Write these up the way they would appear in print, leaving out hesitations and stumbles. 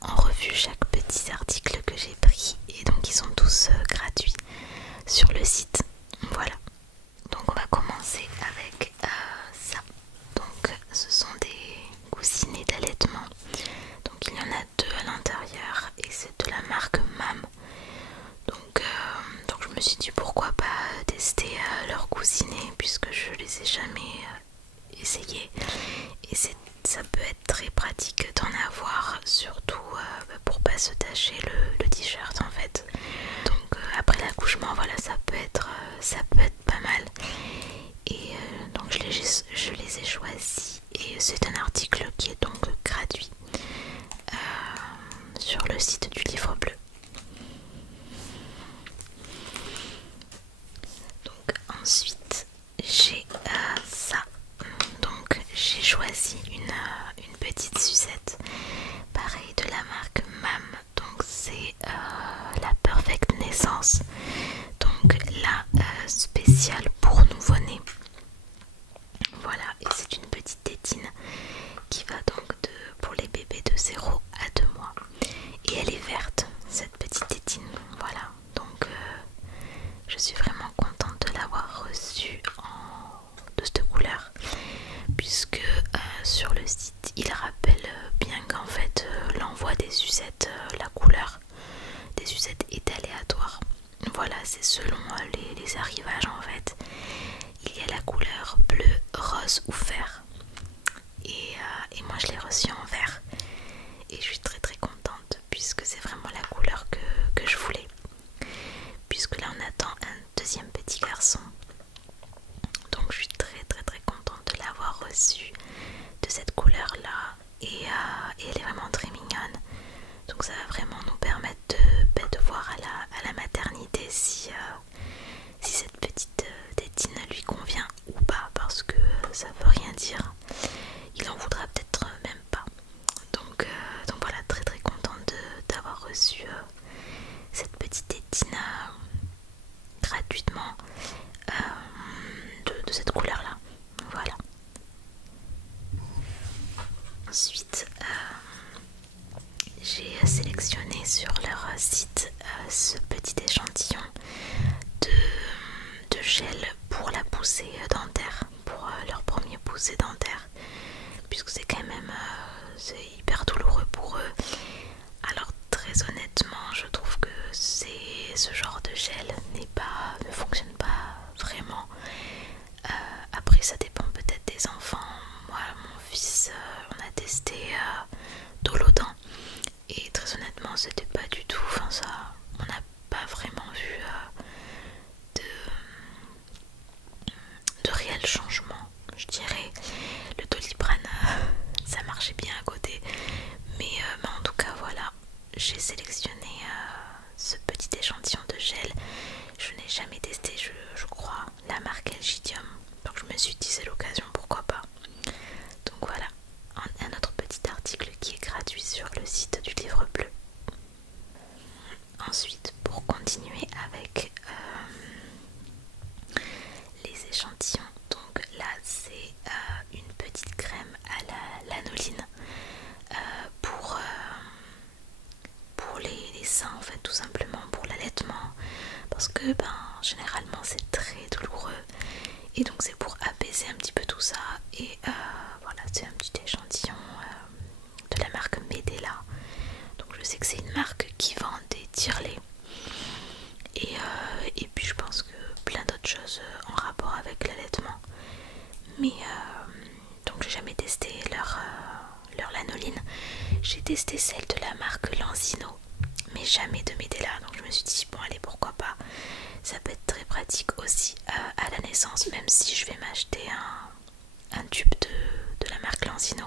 en revue chaque petit article que j'ai pris et donc ils sont tous gratuits sur le site. Voilà, donc on va commencer avec ça. Donc ce sont des coussinets d'allaitement, donc il y en a deux à l'intérieur et c'est de la marque MAM. Donc je me suis dit pourquoi pas tester leurs coussinets puisque je les ai jamais essayés et ça peut être très pratique d'en avoir, surtout pour pas se tacher le t-shirt en fait. Donc après l'accouchement, voilà, ça peut être pas mal. Et donc je les ai choisis et c'est un article qui est donc gratuit sur le site du Livre Bleu. Donc ensuite j'ai ça. Donc j'ai choisi une petite sucette, pareil de la marque MAM. Donc c'est la Perfect Naissance. Donc la spéciale pour nouveau-né. Voilà, et c'est une petite tétine qui va donc pour les bébés de 0 à 2 mois. Et elle est verte, cette petite tétine. Voilà, donc je suis vraiment contente de l'avoir reçue de cette couleur. Puisque sur le site, il rappelle bien qu'en fait l'envoi des sucettes, la couleur des sucettes est aléatoire. Voilà, c'est selon les arrivages en fait. Il y a la couleur bleu, rose ou vert. Et moi je l'ai reçu en vert. Et je suis très très contente puisque c'est vraiment la couleur que je voulais. Puisque là on attend un deuxième petit garçon. Donc je suis très très très contente de l'avoir reçu de cette couleur là. Et elle est vraiment très mignonne. Donc ça va vraiment nous permettre de voir à la maternité si cette petite tétine lui convient ou pas, parce que ça veut rien dire. Il en voudra peut-être même pas. Donc voilà, très très contente d'avoir reçu cette petite tétine gratuitement de cette couleur là. Voilà. Ensuite j'ai sélectionné sur leur site ce petit échantillon de gel pour la poussée dentaire, pour leur premier poussée dentaire, puisque c'est quand même c'est hyper douloureux pour eux. Alors très honnêtement, je trouve que ce genre de gel ne fonctionne pas vraiment. Après ça dépend peut-être des enfants. Moi mon fils, on a testé Dolodan et très honnêtement c'était pas du tout, enfin ça, on n'a pas vraiment vu de réel changement, je dirais. Le Doliprane ça marchait bien à côté, mais en tout cas voilà, j'ai sélectionné ce petit échantillon de gel. Je n'ai jamais testé, je crois, la marque Elgidium, donc je me suis dit c'est l'occasion, pourquoi pas. Donc voilà, un autre petit article qui est gratuit sur le site du Livre Bleu. Ensuite, pour continuer avec les échantillons, donc là c'est une petite crème à la lanoline pour les seins en fait, tout simplement pour l'allaitement, parce que généralement c'est très douloureux et donc c'est pour apaiser un petit peu tout ça. Et voilà, c'est un petit échantillon de la marque Medela. Donc je sais que c'est une marque qui vend des tire-laits et puis je pense que plein d'autres choses en rapport avec l'allaitement, mais donc j'ai jamais testé leur lanoline. J'ai testé celle de la marque Lansino mais jamais de Medela, donc je me suis dit bon allez, pourquoi pas, ça peut être très pratique aussi à la naissance, même si je vais m'acheter un tube de la marque Lansino,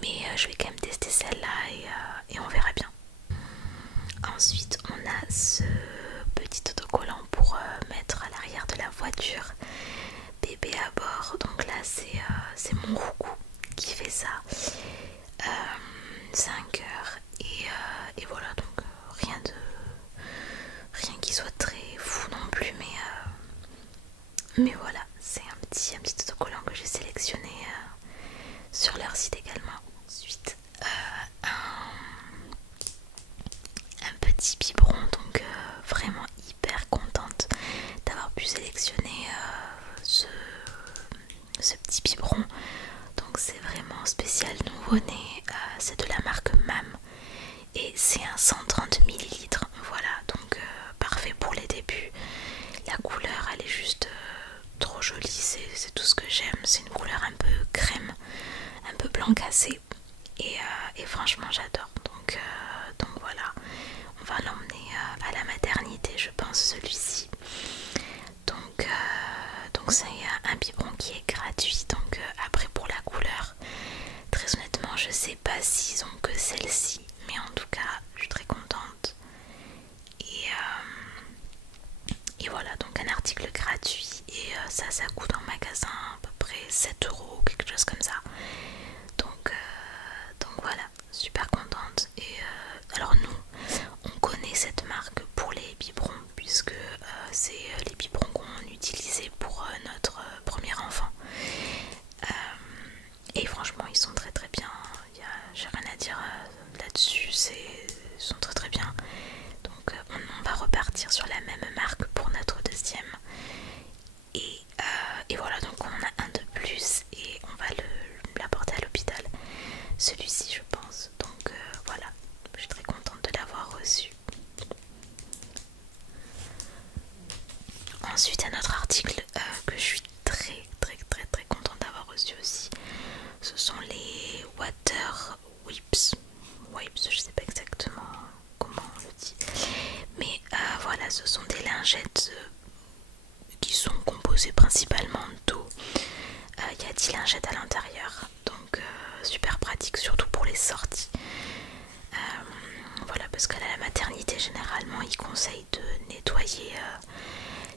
mais je vais quand même tester celle-là et on verra bien. Ensuite on a ce petit autocollant pour mettre à l'arrière de la voiture, bébé à bord. Donc là c'est mon coucou qui fait ça. C'est un cœur et voilà, donc rien qui soit très fou non plus, mais voilà, c'est un petit autocollant que j'ai sélectionné sur leur site également. Ensuite un franchement j'adore. Donc voilà, on va l'emmener à la maternité, je pense, celui-ci. Donc c'est un biberon qui est gratuit. Donc après pour la couleur, très honnêtement je sais pas s'ils ont que celle-ci, mais en tout cas je suis très contente. Et voilà, donc un article gratuit. Et ça coûte en magasin à peu près 7 euros, quelque chose comme ça. Donc voilà, super contente. Et alors nous, on connaît cette marque pour les biberons, puisque c'est les biberons qu'on utilisait pour notre premier enfant. Et franchement, ils sont très très bien. J'ai rien à dire là-dessus, ils sont très très bien. Donc on va repartir sur la même marque pour notre deuxième. Et voilà, donc on en a un de plus et on va l'apporter à l'hôpital. Celui-ci, je pense. Donc voilà, je suis très contente de l'avoir reçu. Ensuite, un autre article que je suis très très très très contente d'avoir reçu aussi. Ce sont les Water Wipes. Wipes, je sais pas exactement comment on le dit. Mais voilà, ce sont des lingettes qui sont composées principalement d'eau. Il y a 10 lingettes à l'intérieur, donc super pratique, surtout pour les sorties. Voilà, parce qu'à la maternité, généralement, ils conseillent de nettoyer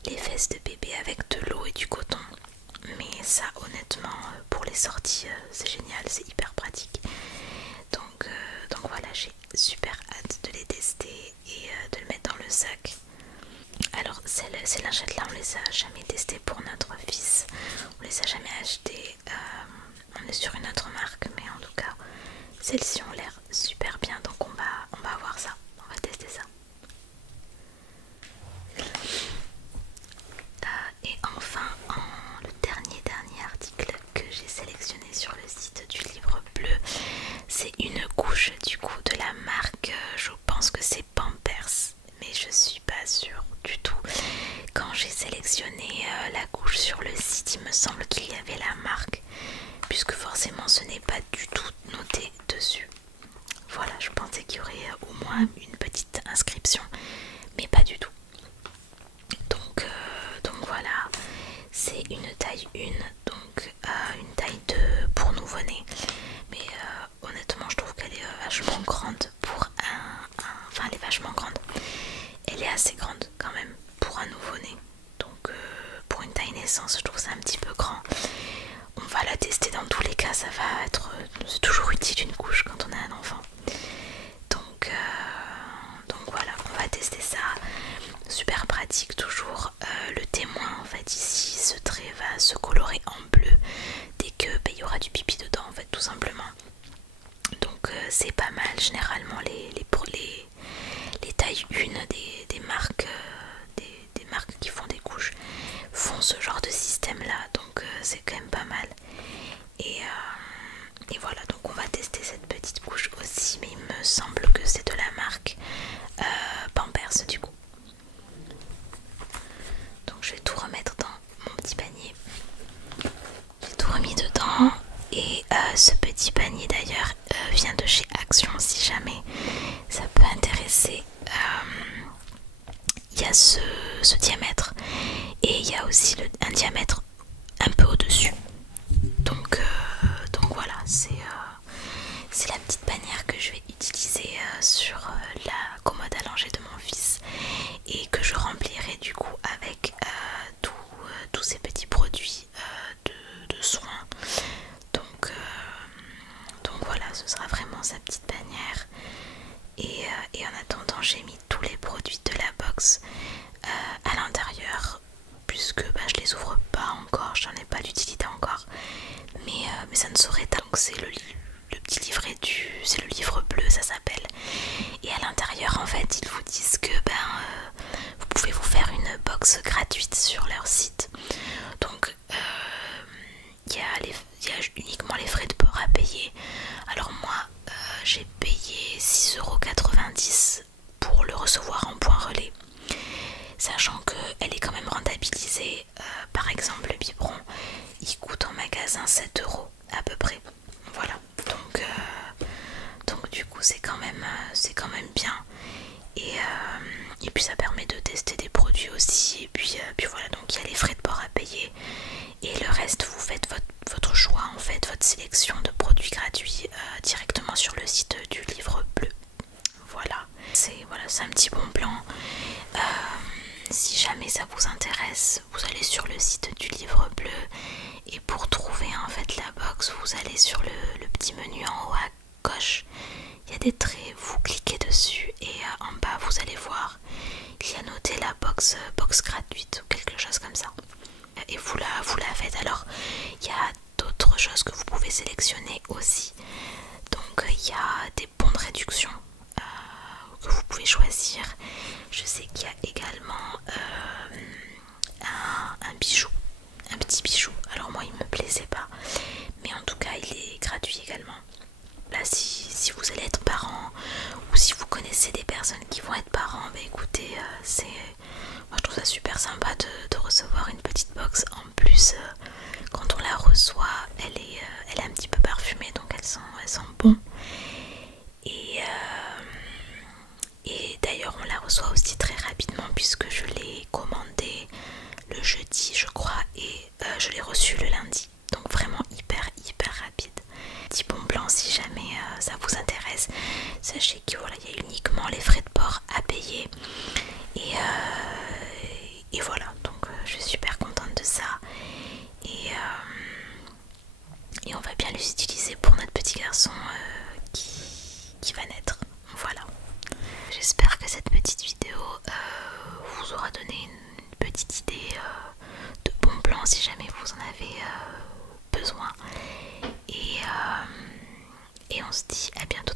les fesses de bébé avec de l'eau et du coton. Mais ça, honnêtement, pour les sorties, c'est génial, c'est hyper pratique. Donc voilà, j'ai super hâte de les tester et de le mettre dans le sac. Alors ces lingettes là on les a jamais testées pour notre fils, on les a jamais achetées, on est sur une autre marque, mais en tout cas celles-ci ont l'air super bien, donc on va voir ça, on va tester ça. Et enfin le dernier article que j'ai sélectionné sur le site du livre bleu, c'est une couche du coup de la marque, je pense que c'est Pampers, mais je suis pas sûre du tout. Quand j'ai sélectionné la couche sur le site, il me semble qu'il y avait la marque, puisque forcément ce n'est pas du tout noté dessus. Voilà, je pensais qu'il y aurait au moins une petite inscription, mais pas du tout. Donc voilà, c'est une taille 1, donc une taille 2 pour nouveau-né. Mais honnêtement, je trouve qu'elle est vachement grande pour enfin, elle est vachement grande. Elle est assez grande quand même pour un nouveau-né. Donc pour une taille naissance, je trouve ça un petit peu grand. On va la tester dans tous les cas, ça va être... c'est toujours utile une couche quand on a un enfant. Donc voilà, on va tester ça. Super pratique toujours. Le témoin en fait ici, ce trait va se colorer en bleu dès que il y aura du pipi dedans en fait, tout simplement. Donc c'est pas mal. Généralement les tailles 1 des marques des marques qui font des couches font ce genre de système là, donc c'est quand même pas mal. Et voilà, donc on va tester cette petite couche aussi, mais il me semble que c'est de la marque Pampers du coup. Donc je vais tout remettre dans mon petit panier. J'ai tout remis dedans. Et ce petit panier d'ailleurs vient de chez Action, si jamais ça peut intéresser. Il y a ce diamètre et il y a aussi un diamètre un peu au-dessus. Donc voilà, c'est la petite bannière que je vais utiliser sur la commode à langer de mon fils et que je remplirai du coup avec tous ces petits produits de soins. Donc voilà, ce sera vraiment sa petite bannière. Et en attendant, j'ai mis tous les produits de la box à l'intérieur, puisque je les ouvre pas encore, j'en ai pas d'utilité encore, mais ça ne saurait tarder. Donc c'est le petit livret c'est le livre bleu, ça s'appelle. Et à l'intérieur en fait ils vous disent que vous pouvez vous faire une box gratuite sur leur site. Donc il y a uniquement les frais de port à payer. Alors moi j'ai payé 6,90 € pour le recevoir en point relais, sachant qu'elle est quand même rentabilisée. Par exemple le biberon il coûte en magasin 7 € à peu près. Voilà, donc du c'est quand même bien. Et puis ça permet de tester des produits aussi. Et puis voilà, donc il y a les frais de port à payer. Et le reste, vous faites votre choix, en fait, votre sélection de produits gratuits directement sur le site du Livre Bleu. Voilà, c'est un petit bon plan. Si jamais ça vous intéresse, vous allez sur le site du Livre Bleu. Et pour trouver en fait la box, vous allez sur le petit menu en haut à gauche. Il y a des traits, vous cliquez dessus et en bas vous allez voir, il y a noté la box gratuite ou quelque chose comme ça. Et vous la faites. Alors il y a d'autres choses que vous pouvez sélectionner aussi. Donc il y a des bons de réduction que vous pouvez choisir. Je sais qu'il y a également un bijou, un petit bijou. Alors moi il me plaisait pas, mais en tout cas il est gratuit également. Là si vous allez être parent ou si vous connaissez des personnes qui vont être parents, bah écoutez, moi je trouve ça super sympa de recevoir une petite box. En plus quand on la reçoit, elle est un petit peu parfumée, donc elle sent bon. Et d'ailleurs on la reçoit aussi très rapidement puisque je l'ai commandée le jeudi je crois et je l'ai reçue le lundi. Donc vraiment hyper rapide. Petit bon plan si jamais ça vous intéresse. Sachez que voilà, il y a uniquement les frais de port à payer. Et voilà, donc je suis super contente de ça. Et on va bien les utiliser pour notre petit garçon qui va naître. Voilà. J'espère que cette petite vidéo vous aura donné une petite idée de bons plans si jamais vous en avez besoin. Et on se dit à bientôt